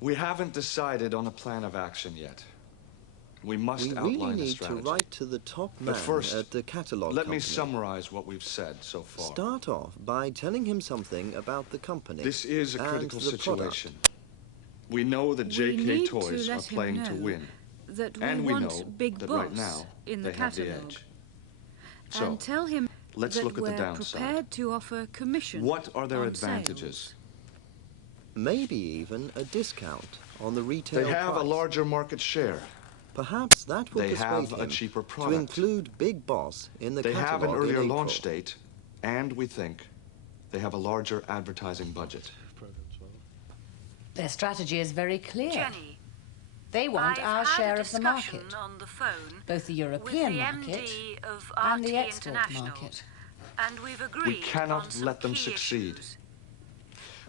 We haven't decided on a plan of action yet. We must outline a strategy. We really need to write to the top man at the catalogue company. Let me summarize what we've said so far. Start off by telling him something about the company. This is a critical situation. We know that JK Toys are playing to win. And we know that right now they have the edge. So, tell him let's look at the downside. Prepared to offer commission. What are their advantages? Sales. Maybe even a discount on the retail They have price. a larger market share. Perhaps that will They persuade have a him cheaper to product. include Big Boss in the They catalogue have an earlier in launch April. date, and we think they have a larger advertising budget. Their strategy is very clear. Jenny, they want our share of the market, on the phone both the European market and the export market. And we've agreed We cannot let them succeed.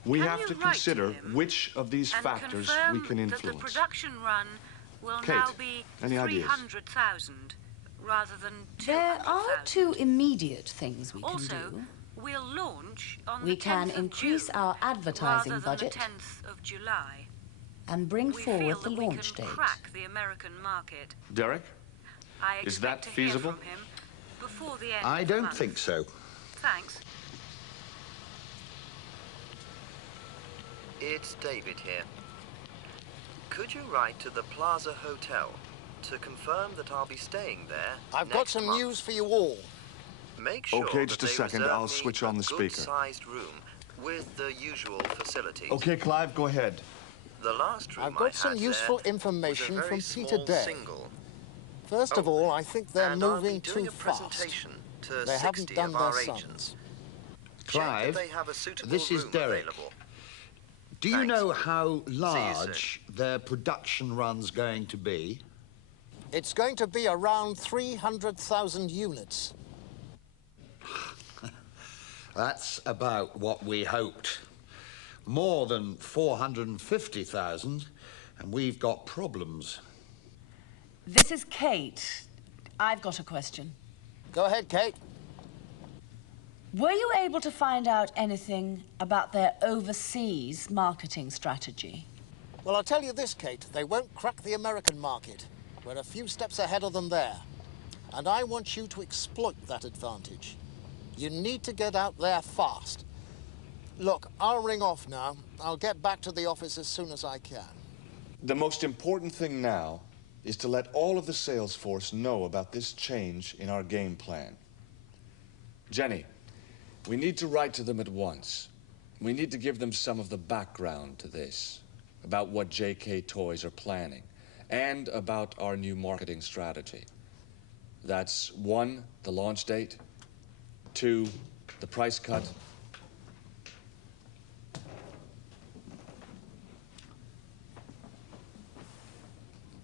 We have to consider which of these factors we can influence. That the production run will Kate, now be any ideas? 300,000 rather than 200,000. There are two immediate things we can Also, do. we'll launch on We the 10th can of increase June, our advertising rather than budget the 10th of July. and bring We forward feel the that launch we can date. crack the American market. Derek? I Is that expect to feasible? hear from him before the end I of the don't month. think so. Thanks. It's David here. Could you write to the Plaza Hotel to confirm that I'll be staying there? I've got some news for you all. Make sure Okay, that just a they second. reserve I'll me switch a on the speaker. good-sized room with the usual facilities. Okay, Clive, go ahead. The last room I've got I some had useful there information was a very from Peter small Day. single. First of all, I think they're And I'll be moving doing too a fast. presentation to They 60 haven't done of our their agents. sums. Check that Clive, they have a suitable this is room Derek. available. Do you Thanks. know how soon. large their production run's going to be? It's going to be around 300,000 units. That's about what we hoped. More than 450,000, and we've got problems. This is Kate. I've got a question. Go ahead, Kate. Were you able to find out anything about their overseas marketing strategy? Well, I'll tell you this, Kate. They won't crack the American market. We're a few steps ahead of them there. And I want you to exploit that advantage. You need to get out there fast. Look, I'll ring off now. I'll get back to the office as soon as I can. The most important thing now is to let all of the sales force know about this change in our game plan. Jenny, we need to write to them at once. We need to give them some of the background to this, about what JK Toys are planning, and about our new marketing strategy. That's 1, the launch date, 2, the price cut,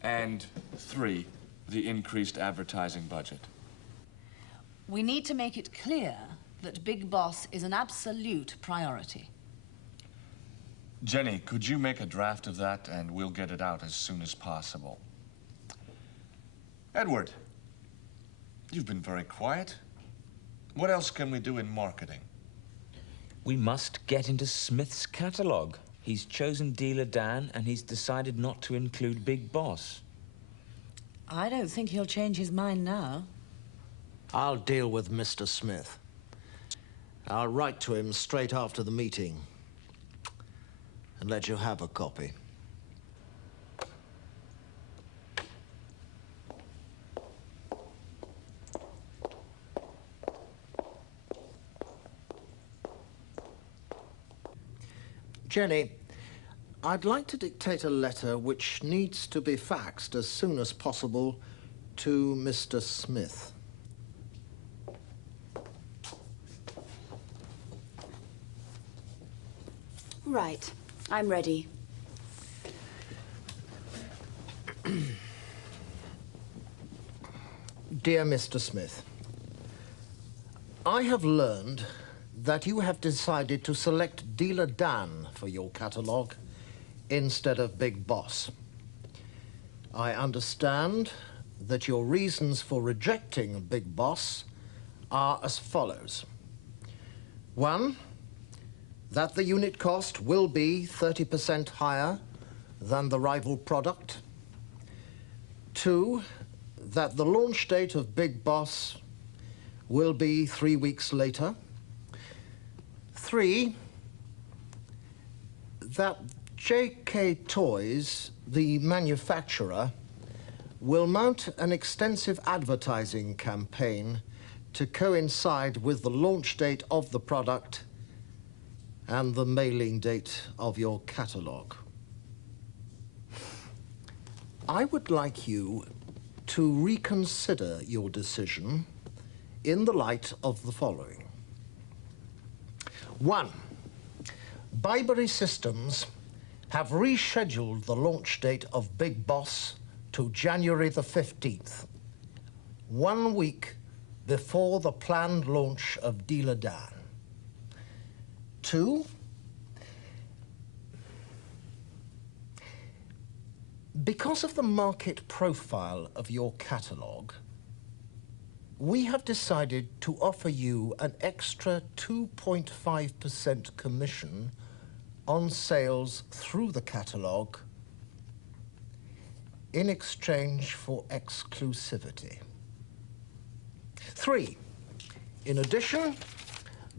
and 3, the increased advertising budget. We need to make it clear that Big Boss is an absolute priority. Jenny, could you make a draft of that and we'll get it out as soon as possible? Edward, you've been very quiet. What else can we do in marketing? We must get into Smith's catalogue. He's chosen Dealer Dan and he's decided not to include Big Boss. I don't think he'll change his mind now. I'll deal with Mr. Smith. I'll write to him straight after the meeting and let you have a copy. Jenny, I'd like to dictate a letter which needs to be faxed as soon as possible to Mr. Smith. Right. I'm ready. Dear Mr. Smith, I have learned that you have decided to select Dealer Dan for your catalogue instead of Big Boss. I understand that your reasons for rejecting Big Boss are as follows. 1, that the unit cost will be 30% higher than the rival product. 2, that the launch date of Big Boss will be 3 weeks later. 3, that JK Toys, the manufacturer, will mount an extensive advertising campaign to coincide with the launch date of the product and the mailing date of your catalogue. I would like you to reconsider your decision in the light of the following. 1, Byberry Systems have rescheduled the launch date of Big Boss to January the 15th, 1 week before the planned launch of Dealer Dan. 2, because of the market profile of your catalogue, we have decided to offer you an extra 2.5% commission on sales through the catalogue in exchange for exclusivity. 3, in addition,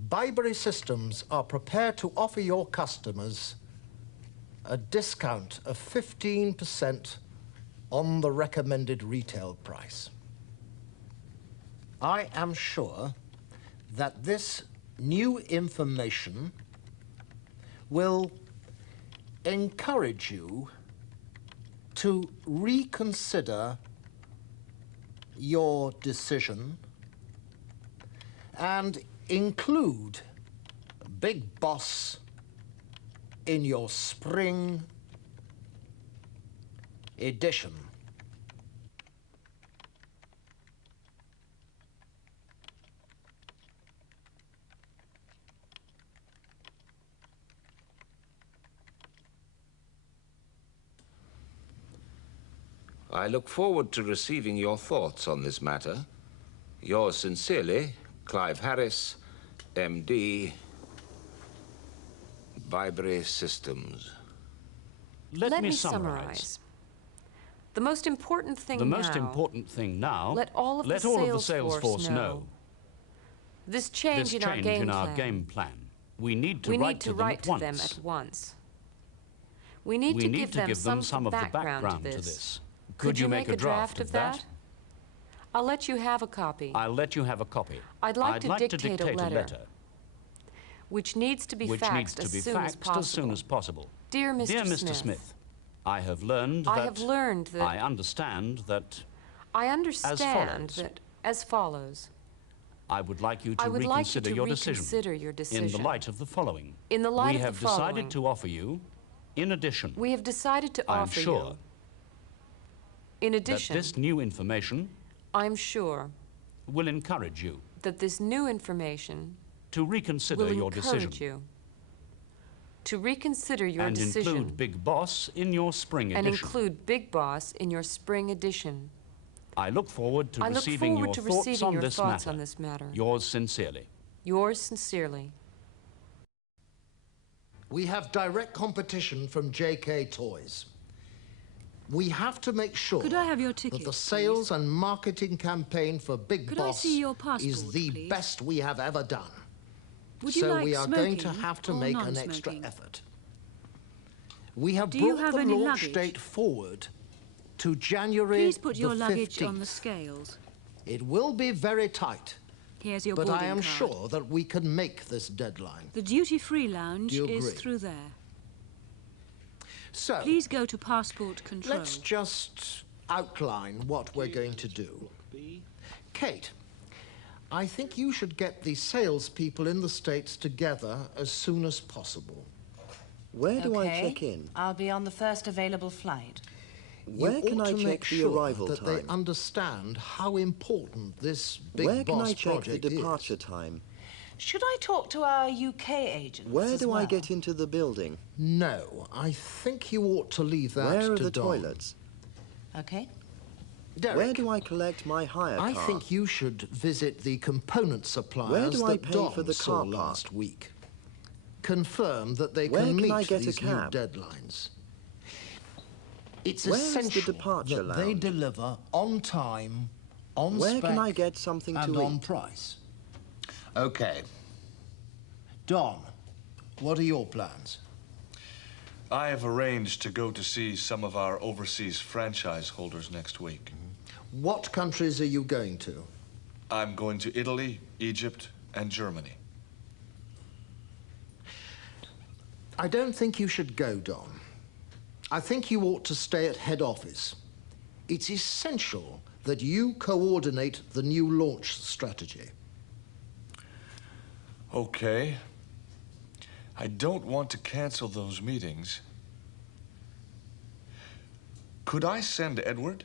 Byberry Systems are prepared to offer your customers a discount of 15% on the recommended retail price. I am sure that this new information will encourage you to reconsider your decision and include Big Boss in your spring edition. I look forward to receiving your thoughts on this matter. Yours sincerely, Clive Harris, MD, Byberry Systems. Let me summarize. The most important thing now, let all of the sales force know. This change in our game plan. We need to write to them at once. We need to give them some of the background to this. Could you make a draft of that? I'll let you have a copy. I'd like to dictate a letter, which needs to be faxed as soon as possible. Dear Mr. Smith, I understand that as follows. I would like you to reconsider your decision in the light of the following. We have decided to offer you, in addition, I'm sure that this new information, will encourage you to reconsider your decision. And include Big Boss in your spring edition. I look forward to receiving your thoughts on this matter. Yours sincerely. We have direct competition from JK Toys. We have to make sure that the sales and marketing campaign for Big Boss is the best we have ever done. So we are going to have to make an extra effort. We have brought the launch date forward to January the 15th. Please put your luggage on the scales. It will be very tight. Here's your boarding card. But I am sure that we can make this deadline. The duty-free lounge is through there. So, please go to passport control. Let's just outline what we're going to do. Kate, I think you should get the salespeople in the States together as soon as possible. Where do I check in? I'll be on the first available flight. Where can I check the arrival time? That they understand how important this Big Boss project is. Where can I check the departure time? Should I talk to our UK agents? Where do I get into the building? No, I think you ought to leave that to Dawn. Where are the toilets? Okay. Derek, where do I collect my hire car? I think you should visit the component suppliers that Dawn saw last week. Confirm that they can meet these new deadlines. It's Where's essential the departure that they lounge? deliver on time, on Where spec, can I get something and to on eat? price. Okay. Don, what are your plans? I have arranged to go to see some of our overseas franchise holders next week. What countries are you going to? I'm going to Italy, Egypt, and Germany. I don't think you should go, Don. I think you ought to stay at head office. It's essential that you coordinate the new launch strategy. Okay. I don't want to cancel those meetings. Could I send Edward?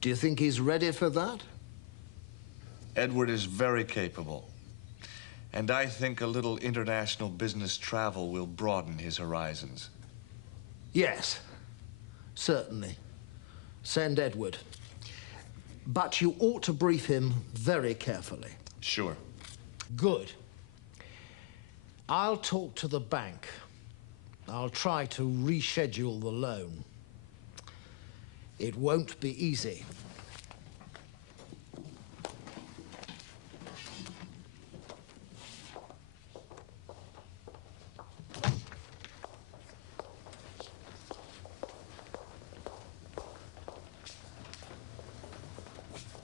Do you think he's ready for that? Edward is very capable. And I think a little international business travel will broaden his horizons. Yes, certainly. Send Edward. But you ought to brief him very carefully. Sure. Good. I'll talk to the bank. I'll try to reschedule the loan. It won't be easy.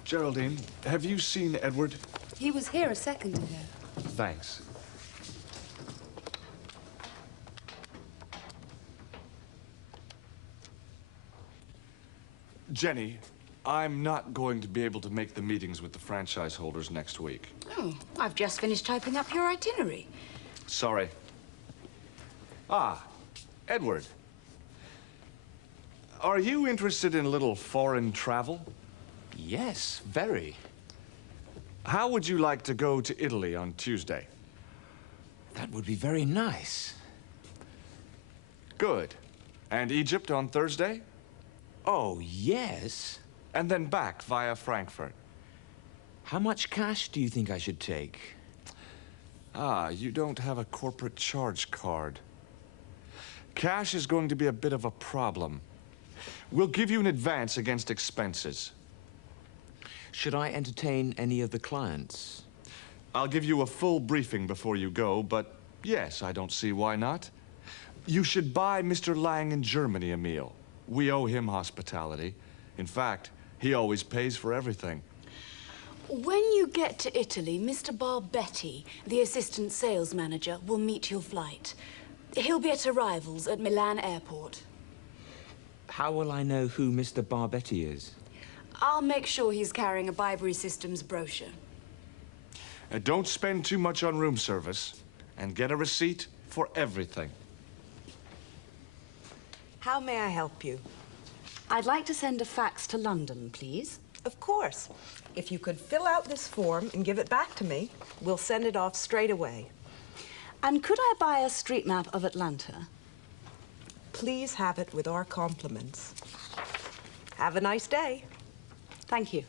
Geraldine, have you seen Edward? He was here a second ago. Thanks. Jenny, I'm not going to be able to make the meetings with the franchise holders next week. Oh, I've just finished typing up your itinerary. Sorry. Ah, Edward. Are you interested in a little foreign travel? Yes, very. How would you like to go to Italy on Tuesday? That would be very nice. Good. And Egypt on Thursday? Oh, yes. And then back via Frankfurt. How much cash do you think I should take? Ah, you don't have a corporate charge card. Cash is going to be a bit of a problem. We'll give you an advance against expenses. Should I entertain any of the clients? I'll give you a full briefing before you go, but yes, I don't see why not. You should buy Mr. Lang in Germany a meal. We owe him hospitality. In fact, he always pays for everything. When you get to Italy, Mr. Barbetti, the assistant sales manager, will meet your flight. He'll be at arrivals at Milan Airport. How will I know who Mr. Barbetti is? I'll make sure he's carrying a Bibury Systems brochure. Don't spend too much on room service, and get a receipt for everything. How may I help you? I'd like to send a fax to London, please. Of course. If you could fill out this form and give it back to me, we'll send it off straight away. And could I buy a street map of Atlanta? Please have it with our compliments. Have a nice day. Thank you.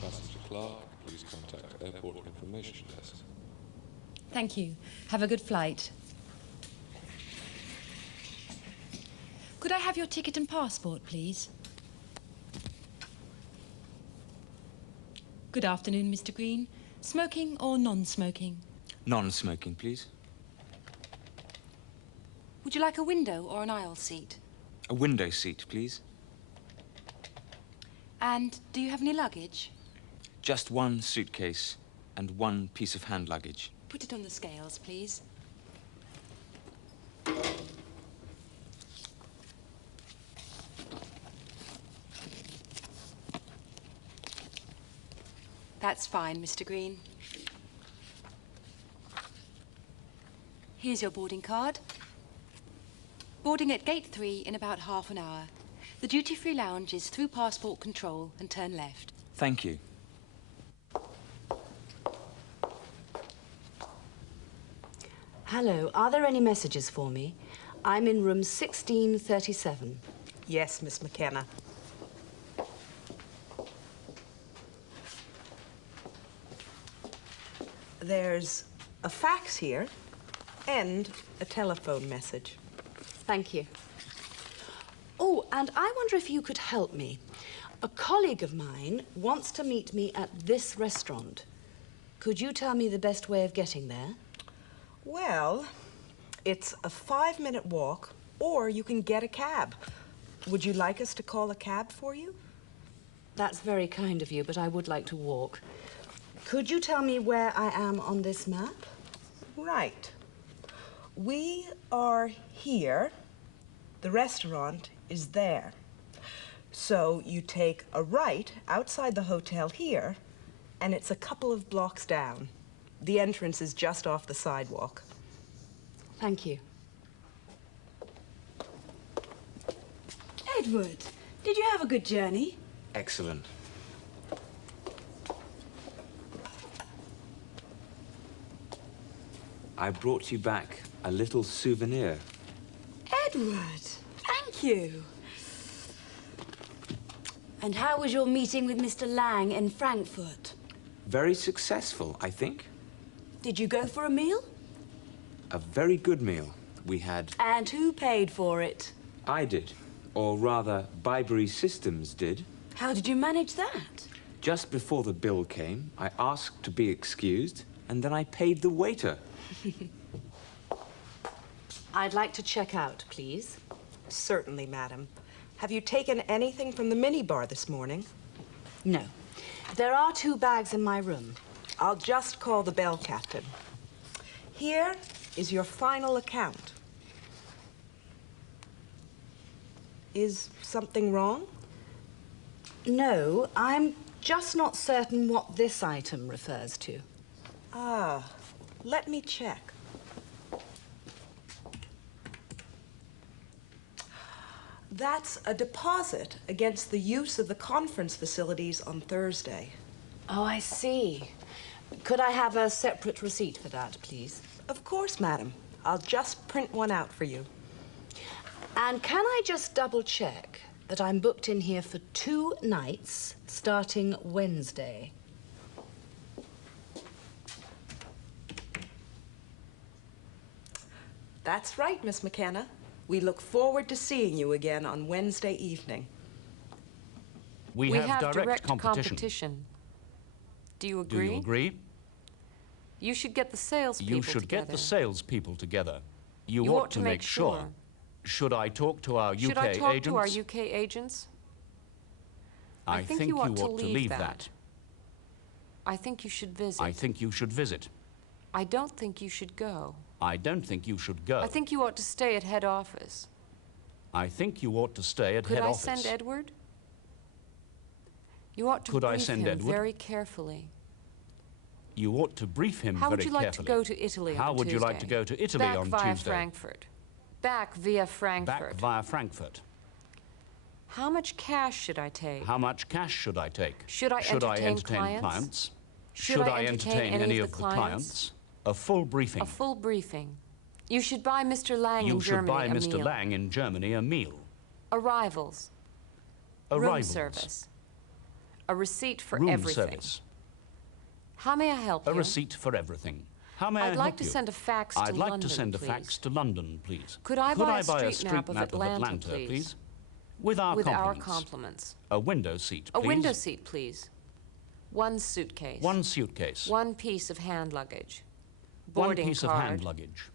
Passenger Clark, please contact Airport Information Desk. Thank you. Have a good flight. Could I have your ticket and passport, please? Good afternoon, Mr. Green. Smoking or non-smoking? Non-smoking, please. Would you like a window or an aisle seat? A window seat, please. And do you have any luggage? Just one suitcase and one piece of hand luggage. Put it on the scales, please. That's fine, Mr. Green. Here's your boarding card. Boarding at Gate 3 in about half an hour. The duty-free lounge is through passport control and turn left. Thank you. Hello. Are there any messages for me? I'm in room 1637. Yes, Miss McKenna. There's a fax here and a telephone message. Thank you. Oh, and I wonder if you could help me. A colleague of mine wants to meet me at this restaurant. Could you tell me the best way of getting there? Well, it's a 5-minute walk, or you can get a cab. Would you like us to call a cab for you? That's very kind of you, but I would like to walk. Could you tell me where I am on this map? Right. We are here. The restaurant is there. So you take a right outside the hotel here, and it's a couple of blocks down. The entrance is just off the sidewalk. Thank you. Edward, did you have a good journey? Excellent. I brought you back a little souvenir. Edward, thank you. And how was your meeting with Mr. Lang in Frankfurt? Very successful, I think. Did you go for a meal? A very good meal. We had... And who paid for it? I did. Or rather, Byberry Systems did. How did you manage that? Just before the bill came, I asked to be excused, and then I paid the waiter. I'd like to check out, please. Certainly, madam. Have you taken anything from the minibar this morning? No. There are 2 bags in my room. I'll just call the bell captain. Here is your final account. Is something wrong? No, I'm just not certain what this item refers to. Ah, let me check. That's a deposit against the use of the conference facilities on Thursday. Oh, I see. Could I have a separate receipt for that, please? Of course, madam. I'll just print one out for you. And can I just double-check that I'm booked in here for 2 nights, starting Wednesday? That's right, Miss McKenna. We look forward to seeing you again on Wednesday evening. We have direct competition. Do you agree? Do you agree? You should get the salespeople You should together. get the salespeople together. You ought to make sure. Should I talk to our UK agents? Should I talk to our UK agents? I think you ought to leave that. I think you should visit. I think you should visit. I don't think you should go. I don't think you should go. I think you ought to stay at head office. I think you ought to stay at head office. Could I send Edward? You ought to brief him very carefully. You ought to brief him very carefully. How would you like to go to Italy on Tuesday? How would you like to go to Italy on Tuesday? Back via Frankfurt. Back via Frankfurt. Back via Frankfurt. How much cash should I take? How much cash should I take? Should I entertain clients? Should I entertain any of the clients? A full briefing. A full briefing. You should buy Mr. Lang in Germany a meal. You should buy Mr. Lang in Germany a meal. Arrivals. Room service. A receipt for everything. Room service. How may I help you? A receipt for everything. How may I help you? I'd like to send a fax to London, I'd like to send a fax to London, please. Could I buy a street map of Atlanta, please? With our compliments. A window seat, please. A window seat, please. 1 suitcase. 1 suitcase. 1 piece of hand luggage. Boarding card. 1 piece of hand luggage.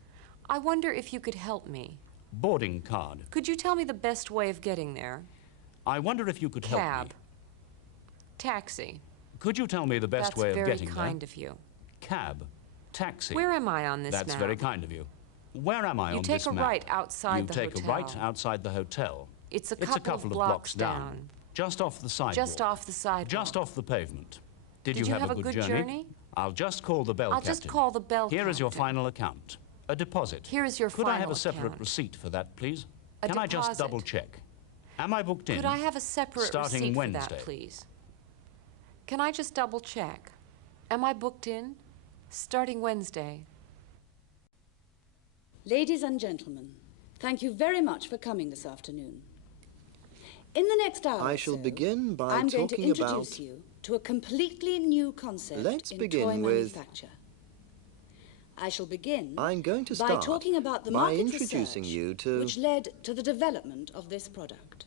I wonder if you could help me. Boarding card. Could you tell me the best way of getting there? I wonder if you could help me. Cab. Taxi. Could you tell me the best way of getting there? That's very kind of you. Cab. Taxi. Where am I on this map? That's very kind of you. Where am I on this map? You take a right outside the hotel. You take a right outside the hotel. It's a couple of blocks down. Just off the sidewalk. Just off the sidewalk. Just off the pavement. Did you have a good journey? I'll just call the bell captain. I'll just call the bell captain. Here is your final account. A deposit. Here is your final account. Could I have a separate receipt for that, please? A Can I deposit. just double check? Am I booked in? Could I have a separate starting receipt Wednesday? for that, please? Can I just double check? Am I booked in? Starting Wednesday. Ladies and gentlemen, thank you very much for coming this afternoon. In the next hour I shall begin by I'm going to talking introduce about... you to a completely new concept Let's in begin toy with... manufacture. I shall begin I'm going to by start talking about the by market introducing research you to... which led to the development of this product.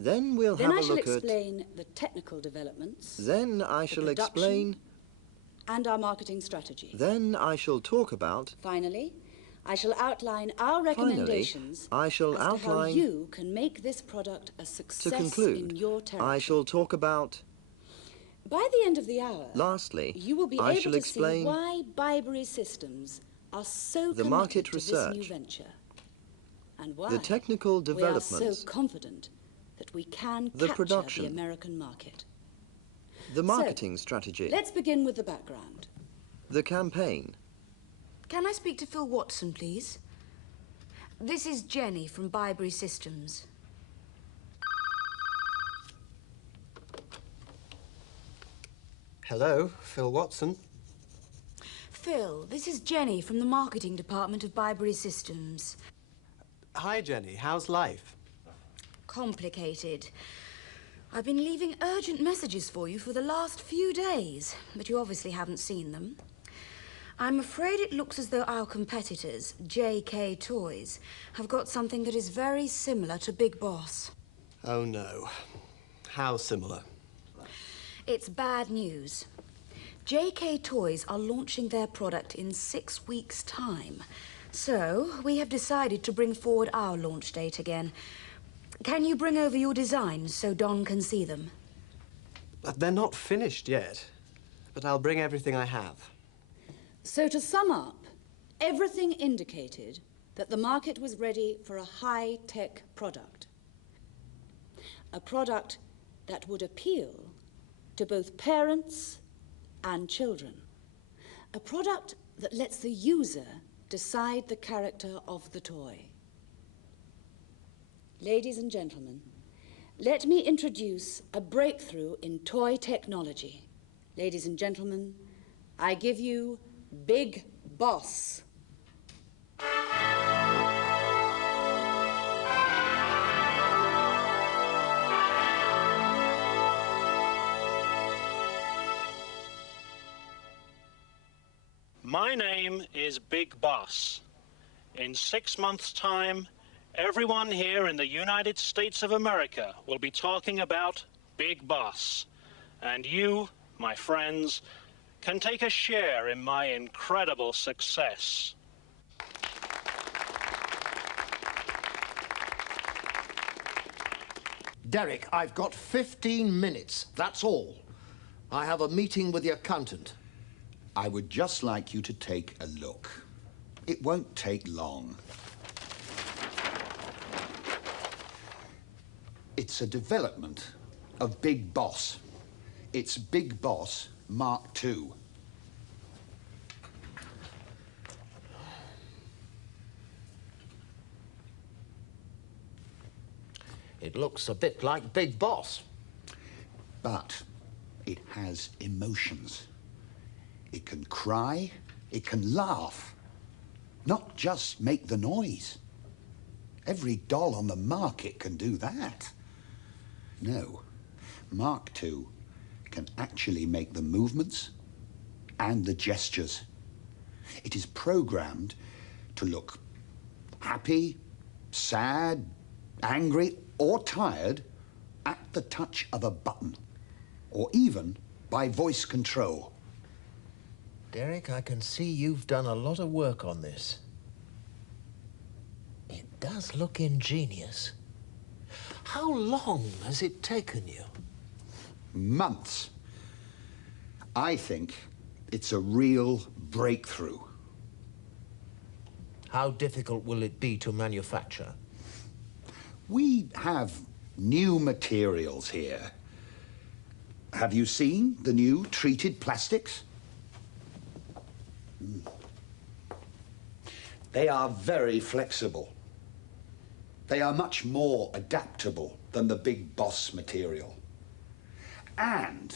Then we'll Then have I a shall look at... explain the technical developments. Then I the shall production, explain... and our marketing strategy. Then I shall talk about... Finally, I shall outline our recommendations I shall as outline... to how you can make this product a success To conclude, in your territory. I shall talk about... By the end of the hour, Lastly, you will be I able shall to explain see why Byberry Systems are so the committed market to this new research, venture, and why the technical we are developments, so confident that we can the capture production, the American market. the marketing strategy, Let's begin with the background. the campaign. Can I speak to Phil Watson, please? This is Jenny from Byberry Systems. Hello, Phil Watson. Phil, this is Jenny from the marketing department of Byberry Systems. Hi, Jenny. How's life? Complicated. I've been leaving urgent messages for you for the last few days, but you obviously haven't seen them. I'm afraid it looks as though our competitors, JK Toys, have got something that is very similar to Big Boss. Oh, no. How similar? It's bad news. JK Toys are launching their product in 6 weeks' time. So, we have decided to bring forward our launch date again. Can you bring over your designs so Don can see them? They're not finished yet, but I'll bring everything I have. So to sum up, everything indicated that the market was ready for a high-tech product. A product that would appeal to both parents and children. A product that lets the user decide the character of the toy. Ladies and gentlemen, let me introduce a breakthrough in toy technology. Ladies and gentlemen, I give you Big Boss. My name is Big Boss. In 6 months' time, everyone here in the United States of America will be talking about Big Boss. And you, my friends, can take a share in my incredible success. Derek, I've got 15 minutes, that's all. I have a meeting with the accountant. I would just like you to take a look. It won't take long. It's a development of Big Boss. It's Big Boss Mark II. It looks a bit like Big Boss. But it has emotions. It can cry, it can laugh, not just make the noise. Every doll on the market can do that. No, Mark II can actually make the movements and the gestures. It is programmed to look happy, sad, angry, or tired at the touch of a button, or even by voice control. Derek, I can see you've done a lot of work on this. It does look ingenious. How long has it taken you? Months. I think it's a real breakthrough. How difficult will it be to manufacture? We have new materials here. Have you seen the new treated plastics? They are very flexible. They are much more adaptable than the Big Boss material. And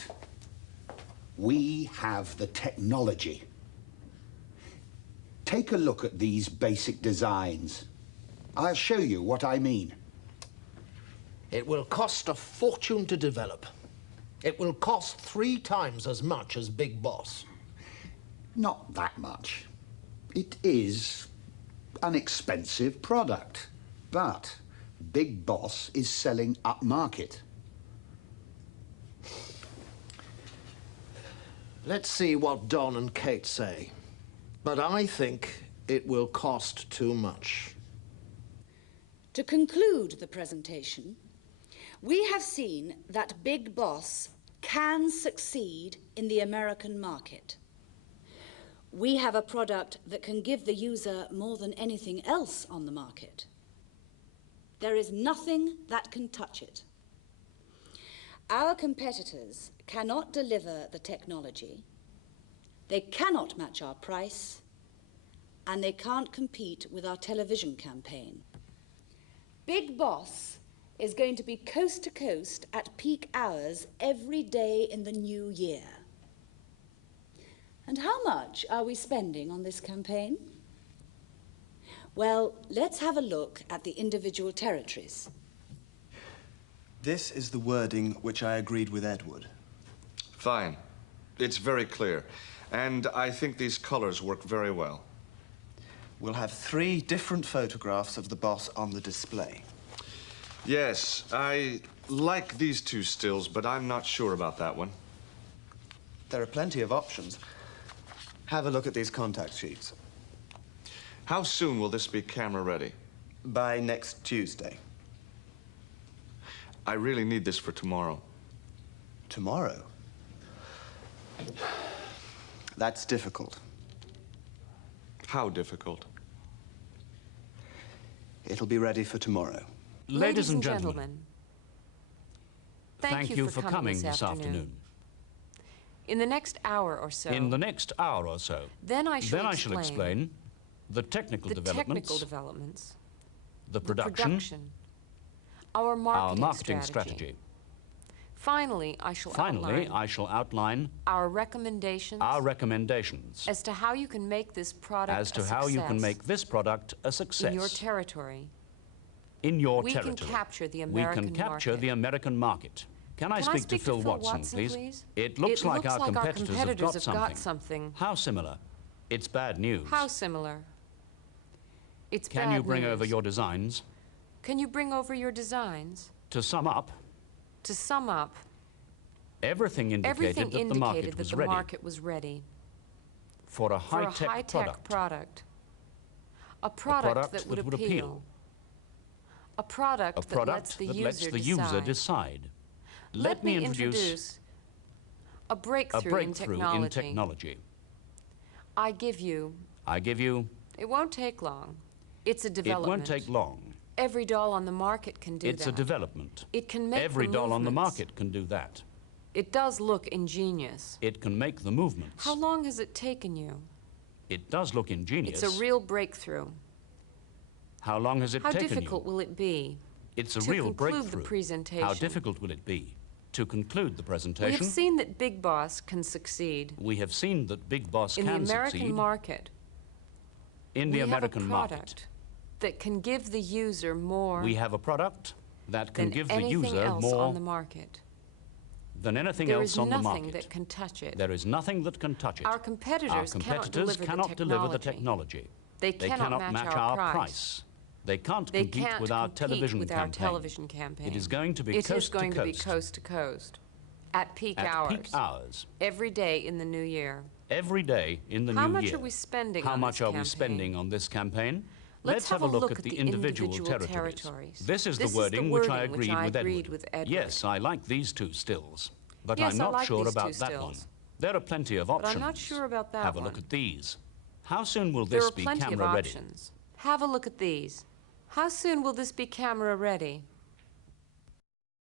we have the technology Take a look at these basic designs. I'll show you what I mean. It will cost a fortune to develop. It will cost 3 times as much as Big Boss. Not that much. It is an expensive product, but Big Boss is selling upmarket. Let's see what Don and Kate say. But I think it will cost too much. To conclude the presentation, we have seen that Big Boss can succeed in the American market. We have a product that can give the user more than anything else on the market. There is nothing that can touch it. Our competitors cannot deliver the technology, they cannot match our price, and they can't compete with our television campaign. Big Boss is going to be coast to coast at peak hours every day in the new year. And how much are we spending on this campaign? Well, let's have a look at the individual territories. This is the wording which I agreed with Edward. Fine. It's very clear. And I think these colors work very well. We'll have 3 different photographs of the boss on the display. Yes, I like these 2 stills, but I'm not sure about that one. There are plenty of options. Have a look at these contact sheets. How soon will this be camera ready? By next Tuesday. I really need this for tomorrow. Tomorrow? That's difficult. How difficult? It'll be ready for tomorrow. Ladies and gentlemen, thank you for coming this afternoon. In the next hour or so. In the next hour or so. Then I shall explain the technical developments, the production, our marketing strategy. Finally, I shall outline our recommendations as to how you can make this product a success in your territory. We can capture the American market. Can I speak to Phil Watson, please? It looks like our competitors have got something. How similar? It's bad news. How similar? It's bad news. Can you bring over your designs? Can you bring over your designs? To sum up, everything indicated that the market was ready for a high-tech product. A product that would appeal. A product that lets the user decide. Let me introduce a breakthrough in technology. I give you. It won't take long. It's a development. It won't take long. Every doll on the market can do that. It's a development. It can make Every doll on the market can do that. It does look ingenious. It can make the movements. How long has it taken you? It does look ingenious. It's a real breakthrough. How long has it taken you? How difficult will it be? It's a real breakthrough. To conclude the presentation. How difficult will it be to conclude the presentation? We have seen that Big Boss can succeed. We have seen that Big Boss can succeed. In the American market. In the American market. We have a product that can give the user more. We have a product that can give the user more on the market. Than anything else on the market. There is nothing that can touch it. There is nothing that can touch it. Our competitors cannot deliver the technology. They cannot match our price. They can't compete with our television campaign. It is going to be coast to coast. At peak hours. Every day in the new year. Every day in the new year. How much are we spending How much are we spending on this campaign? Let's have a look at the individual territories. This is the wording which I agreed with Edward. Yes, I like these 2 stills. But I'm not sure about that one. There are plenty of options. But I'm not sure about that one. Have a look at these. How soon will this be camera ready? Have a look at these. How soon will this be camera ready?